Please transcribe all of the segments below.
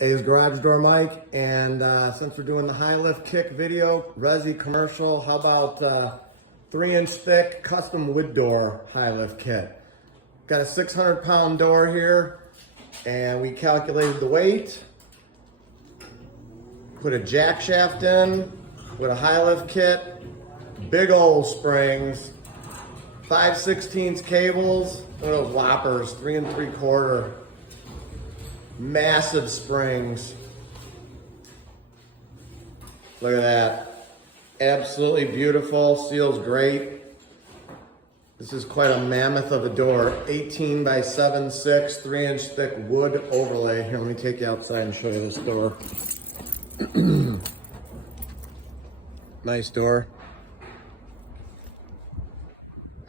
Hey, it's Garage Door Mike, and since we're doing the high lift kick video, resi commercial, how about 3-inch thick custom wood door high lift kit? Got a 600-pound door here, and we calculated the weight, put a jack shaft in with a high lift kit, big old springs, 5/16 cables, one of those whoppers, 3 3/4. Massive springs. Look at that. Absolutely beautiful. Seals great. This is quite a mammoth of a door. 18 by 7.6, 3-inch thick wood overlay. Here, let me take you outside and show you this door. Nice door.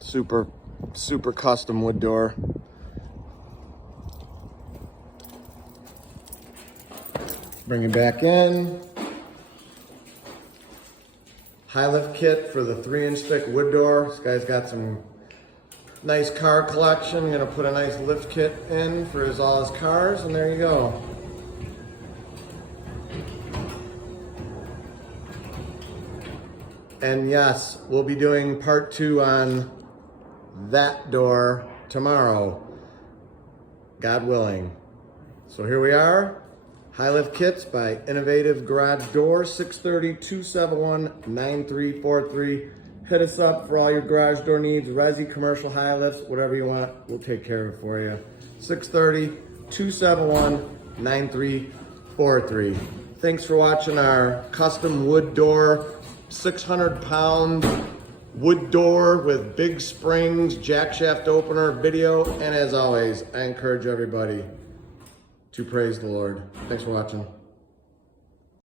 Super custom wood door. Bring it back in. High lift kit for the 3-inch thick wood door. This guy's got some nice car collection. Gonna put a nice lift kit in for all his cars, and there you go. And yes, we'll be doing part 2 on that door tomorrow, God willing. So here we are. High lift kits by Innovative Garage Door, 630-271-9343. Hit us up for all your garage door needs, resi, commercial, high lifts, whatever you want, we'll take care of it for you. 630-271-9343. Thanks for watching our custom wood door, 600-pound wood door with big springs, jack shaft opener video. And as always, I encourage everybody to praise the Lord. Thanks for watching.